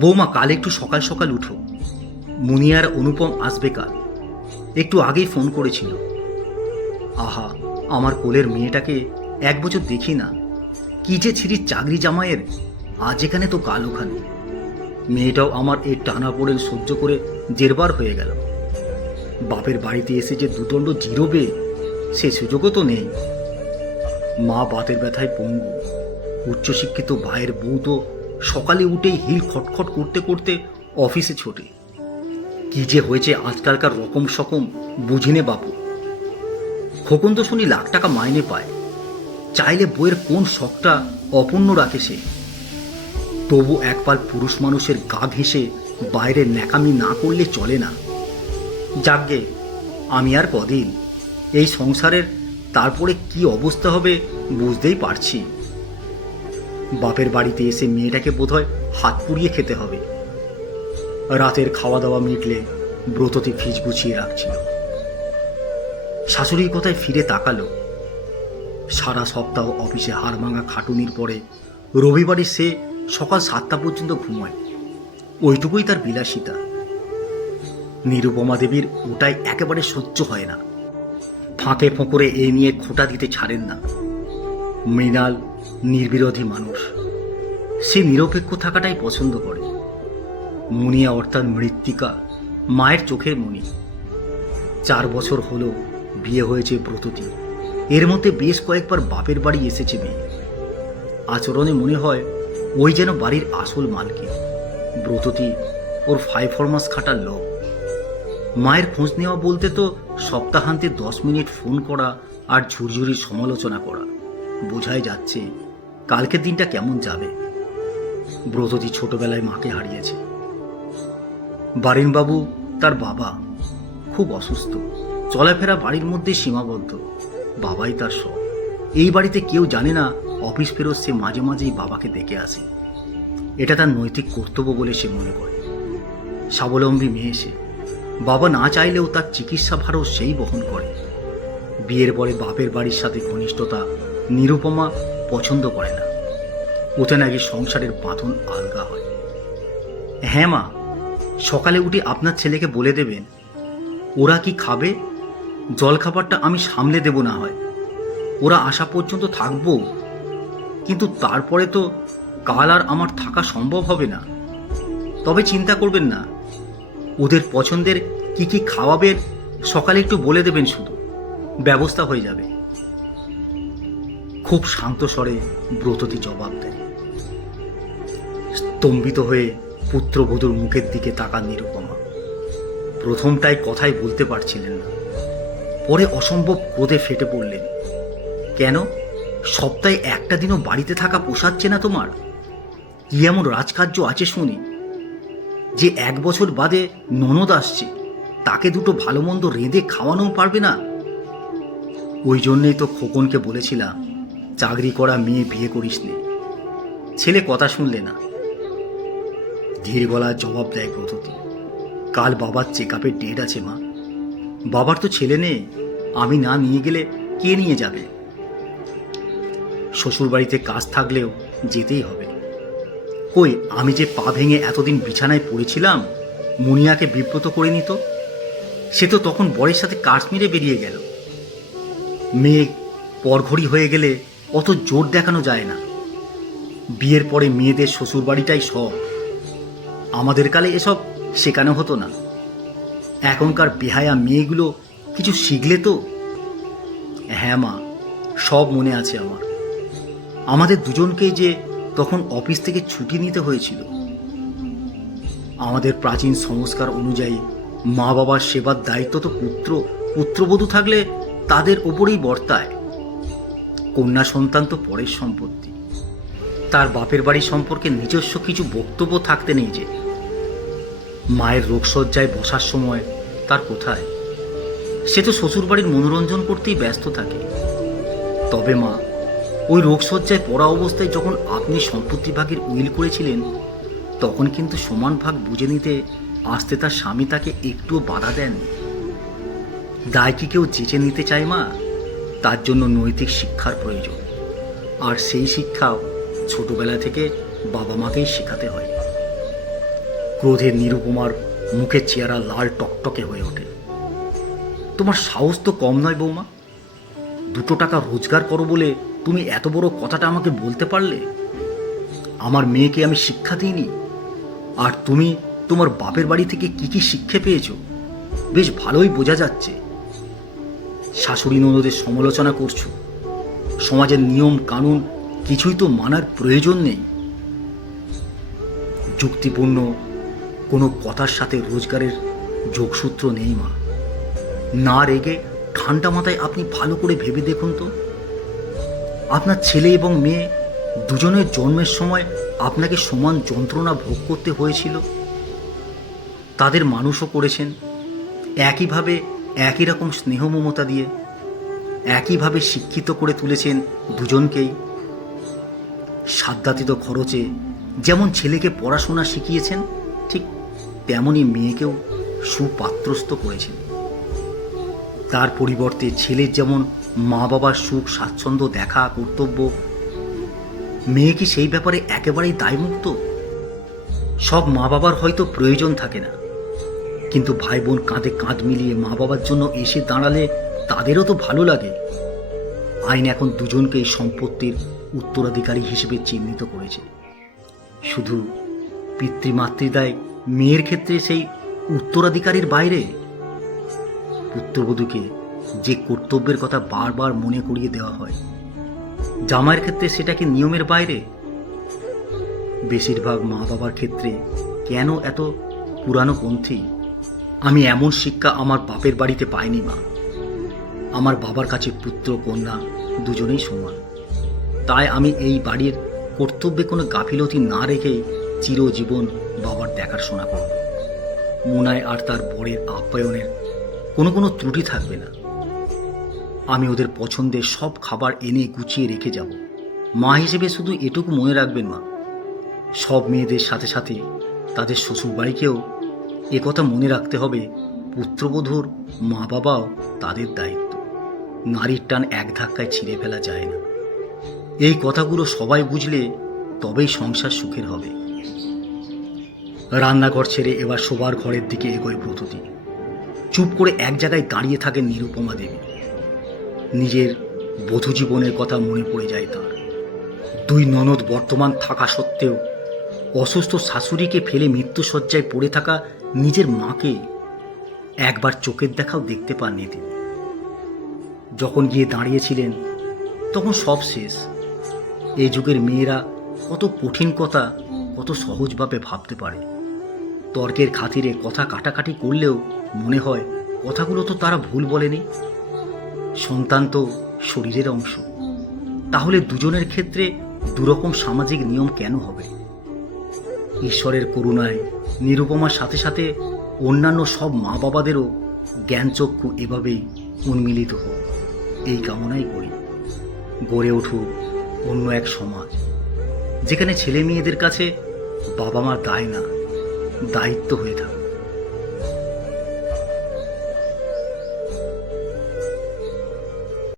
বৌমা, কাল একটু সকাল সকাল উঠো। মুনিয়ার অনুপম আসবে কাল। একটু আগেই ফোন করেছিল। আহা, আমার কোলের মেয়েটাকে 1 বছর দেখি না। কি যে ছিরির চাকরি জামাইয়ের, আজ এখানে তো কাল ওখানে। মেয়েটাও আমার এই টানাপোড়েন সহ্য করে জেরবার হয়ে গেল। বাপের বাড়িতে এসে যে দুদণ্ড জিরোবে, সে সুযোগও তো নেই। মা বাতের ব্যথায় পঙ্গু। উচ্চশিক্ষিত ভাইয়ের বউ তো সকালে উঠেই হিল খটখট করতে করতে অফিসে ছোটে। কি যে হয়েছে আজকালকার রকম সকম বুঝিনে বাপু। খোকন তো শুনি লাখ টাকা মাইনে পায়। চাইলে বইয়ের কোন শখটা অপূর্ণ রাখে সে। তবু একপাল পুরুষ মানুষের গা ঘেঁষে বাইরে ন্যাকামি না করলে চলে না। যাকগে, আমি আর কদিন এই সংসারের, তারপরে কি অবস্থা হবে বুঝতেই পারছি। বাপের বাড়িতে এসে মেয়েটাকে বোধহয় হাত পুড়িয়ে খেতে হবে। রাতের খাওয়া দাওয়া মিটলে ব্রততী ফ্রিজ গুছিয়ে রাখছিল। শাশুড়ির কথায় ফিরে তাকালো। সারা সপ্তাহ অফিসে হাড়ভাঙা খাটুনির পরে রবিবারে সে সকাল 7টা পর্যন্ত ঘুমায়। ওইটুকুই তার বিলাসিতা। নিরুপমা দেবীর ওটাই একেবারে সহ্য হয় না। ফাঁকে ফোঁকরে এই নিয়ে খোঁটা দিতে ছাড়েন না। মৃণাল নির্বিরোধী মানুষ। সে নিরপেক্ষ থাকাটাই পছন্দ করে। মুনিয়া অর্থাৎ মৃত্তিকা মায়ের চোখের মণি। 4 বছর হলো বিয়ে হয়েছে ব্রততী। এর মধ্যে বেশ কয়েকবার বাপের বাড়ি এসেছে মেয়ে। আচরণে মনে হয় ওই যেন বাড়ির আসল মালকে। ব্রততী ওর 5 ফরমাস খাটার লোক। মায়ের খোঁজ নেওয়া বলতে তো সপ্তাহান্তে 10 মিনিট ফোন করা আর ঝুরঝুরি সমালোচনা করা। বোঝাই যাচ্ছে কালকের দিনটা কেমন যাবে। ব্রততী ছোটবেলায় মাকে হারিয়েছে। বারিনবাবু তার বাবা খুব অসুস্থ। চলাফেরা বাড়ির মধ্যে সীমাবদ্ধ। বাবাই তার সব। এই বাড়িতে কেউ জানে না অফিস ফেরত সে মাঝে মাঝেই বাবাকে দেখে আসে। এটা তার নৈতিক কর্তব্য বলে সে মনে করে। স্বাবলম্বী মেয়ে সে। বাবা না চাইলেও তার চিকিৎসা ভারও সেই বহন করে। বিয়ের পরে বাপের বাড়ির সাথে ঘনিষ্ঠতা নিরুপমা পছন্দ করে না। ওতে নাকি সংসারের বাঁধন আলগা হয়। হ্যাঁ মা, সকালে উঠে আপনার ছেলেকে বলে দেবেন ওরা কি খাবে। জলখাবারটা আমি সামলে দেব না হয়। ওরা আসা পর্যন্ত থাকবো, কিন্তু তারপরে তো কাল আর আমার থাকা সম্ভব হবে না। তবে চিন্তা করবেন না, ওদের পছন্দের কি কি খাওয়াবেন সকালে একটু বলে দেবেন, শুধু ব্যবস্থা হয়ে যাবে। খুব শান্ত স্বরে ব্রততী জবাব দেয়। স্তম্ভিত হয়ে পুত্রবধূর মুখের দিকে তাকান নিরুপমা। প্রথমটাই কথাই বলতে পারছিলেন না। পরে অসম্ভব ক্রোধে ফেটে পড়লেন। কেন, সপ্তাহে একটা দিনও বাড়িতে থাকা পোষাচ্ছে না তোমার? কি এমন রাজকার্য আছে শুনি যে 1 বছর বাদে ননদ আসছে, তাকে দুটো ভালো মন্দ রেঁধে খাওয়ানোও পারবে না? ওই জন্যেই তো খোকনকে বলেছিলাম চাকরি করা মেয়ে বিয়ে করিস নে। ছেলে কথা শুনলে না। ধীর গলায় জবাব দেয় ব্রততী। কাল বাবার চেকআপের ডেট আছে মা। বাবার তো ছেলে নেই। আমি না নিয়ে গেলে কে নিয়ে যাবে? শ্বশুর বাড়িতে কাজ থাকলেও যেতেই হবে। কই, আমি যে পা ভেঙে এতদিন বিছানায় পড়েছিলাম, মুনিয়াকে বিব্রত করে নিত। সে তো তখন বরের সাথে কাশ্মীরে বেরিয়ে গেল। মেয়ে পরঘড়ি হয়ে গেলে অত জোর দেখানো যায় না। বিয়ের পরে মেয়েদের শ্বশুর বাড়িটাই সব। আমাদের কালে এসব শেখানো হতো না। এখনকার বেহায়া মেয়েগুলো কিছু শিখলে তো। হ্যাঁ মা, সব মনে আছে আমার। আমাদের দুজনকেই যে তখন অফিস থেকে ছুটি নিতে হয়েছিল। আমাদের প্রাচীন সংস্কার অনুযায়ী মা বাবার সেবার দায়িত্ব তো পুত্রবধূ থাকলে তাদের ওপরেই বর্তায়। কন্যা সন্তান তো পরের সম্পত্তি। তার বাপের বাড়ি সম্পর্কে নিজস্ব কিছু বক্তব্য থাকতে নেই যে। মায়ের রোগশয্যায় বসার সময় তার কোথায়? সে তো শ্বশুরবাড়ির মনোরঞ্জন করতেই ব্যস্ত থাকে। তবে মা, ওই রোগশয্যায় পড়া অবস্থায় যখন আপনি সম্পত্তি ভাগের উইল করেছিলেন, তখন কিন্তু সমান ভাগ বুঝে নিতে আসতে তার স্বামী তাকে একটুও বাধা দেননি। দায় কি কেউ চেঁচে নিতে চায় মা? তার জন্য নৈতিক শিক্ষার প্রয়োজন। আর সেই শিক্ষাও ছোটবেলা থেকে বাবা মাকেই শেখাতে হয়। ক্রোধে নিরুপমার মুখের চেহারা লাল টকটকে হয়ে ওঠে। তোমার সাহস তো কম নয় বৌমা। 2 টাকা রোজগার করো বলে তুমি এত বড় কথাটা আমাকে বলতে পারলে? আমার মেয়েকে আমি শিক্ষা দিইনি, আর তুমি তোমার বাপের বাড়ি থেকে কি কি শিক্ষা পেয়েছো বেশ ভালোই বোঝা যাচ্ছে। শাশুড়ি ননদের সমালোচনা করছো, সমাজের নিয়ম কানুন কিছুই তো মানার প্রয়োজন নেই। যুক্তিপূর্ণ কোনো কথার সাথে রোজগারের যোগসূত্র নেই মা। না রেগে ঠান্ডা মাথায় আপনি ভালো করে ভেবে দেখুন তো, আপনার ছেলে এবং মেয়ে দুজনের জন্মের সময় আপনাকে সমান যন্ত্রণা ভোগ করতে হয়েছিল। তাদের মানুষও করেছেন একইভাবে, একই রকম স্নেহ মমতা দিয়ে, একইভাবে শিক্ষিত করে তুলেছেন দুজনকেই। সাধ্যাতীত খরচে যেমন ছেলেকে পড়াশোনা শিখিয়েছেন, ঠিক তেমনই মেয়েকেও সুপাত্রস্থ করেছেন। তার পরিবর্তে ছেলের যেমন মা বাবার সুখ স্বাচ্ছন্দ্য দেখা কর্তব্য, মেয়ে কি সেই ব্যাপারে একেবারেই দায়মুক্ত? সব মা বাবার হয়তো প্রয়োজন থাকে না, কিন্তু ভাই বোন কাঁধে কাঁধ মিলিয়ে মা বাবার জন্য এসে দাঁড়ালে তাদেরও তো ভালো লাগে। আইন এখন দুজনকেই সম্পত্তির উত্তরাধিকারী হিসেবে চিহ্নিত করেছে। শুধু পিতৃমাতৃদায় মেয়ের ক্ষেত্রে সেই উত্তরাধিকারীর বাইরে। পুত্রবধূকে যে কর্তব্যের কথা বারবার মনে করিয়ে দেওয়া হয়, জামাইয়ের ক্ষেত্রে সেটা কি নিয়মের বাইরে? বেশিরভাগ মা বাবার ক্ষেত্রে কেন এত পুরানোপন্থী? আমি এমন শিক্ষা আমার বাপের বাড়িতে পাইনি মা। আমার বাবার কাছে পুত্র কন্যা দুজনেই সমান। তাই আমি এই বাড়ির কর্তব্যে কোনো গাফিলতি না রেখে চিরজীবন বাবার দেখাশোনা করব। মুনায় আর তার বরের আপ্যায়নের কোনো ত্রুটি থাকবে না। আমি ওদের পছন্দের সব খাবার এনে গুছিয়ে রেখে যাব। মা হিসেবে শুধু এটুকু মনে রাখবেন মা, সব মেয়েদের সাথে সাথে তাদের শ্বশুরবাড়িকেও একথা মনে রাখতে হবে, পুত্রবধূর মা বাবাও তাদের দায়িত্ব। নারীর টান এক ধাক্কায় ছিঁড়ে ফেলা যায় না। এই কথাগুলো সবাই বুঝলে তবেই সংসার সুখের হবে। রান্নাঘর ছেড়ে এবার শোবার ঘরের দিকে এগোয় ব্রততী। চুপ করে এক জায়গায় দাঁড়িয়ে থাকেন নিরুপমা দেবী। নিজের বধূ জীবনের কথা মনে পড়ে যায় তার। 2 ননদ বর্তমান থাকা সত্ত্বেও অসুস্থ শাশুড়িকে ফেলে মৃত্যুশয্যায় পড়ে থাকা নিজের মাকে একবার চোখের দেখাও দেখতে পাননি তিনি। যখন গিয়ে দাঁড়িয়েছিলেন তখন সব শেষ। এই যুগের মেয়েরা কত কঠিন কথা কত সহজভাবে ভাবতে পারে। তর্কের খাতিরে কথা কাটাকাটি করলেও মনে হয় কথাগুলো তো তারা ভুল বলেনি। সন্তান তো শরীরের অংশ, তাহলে দুজনের ক্ষেত্রে দুরকম সামাজিক নিয়ম কেন হবে? ঈশ্বরের করুণায় নিরুপমার সাথে সাথে অন্যান্য সব মা বাবাদেরও জ্ঞানচক্ষু এভাবেই উন্মিলিত হোক, এই কামনাই করি। গড়ে উঠুক অন্য এক সমাজ, যেখানে ছেলে মেয়েদের কাছে বাবা মার দায় না, দায়িত্ব হয়ে থাকে।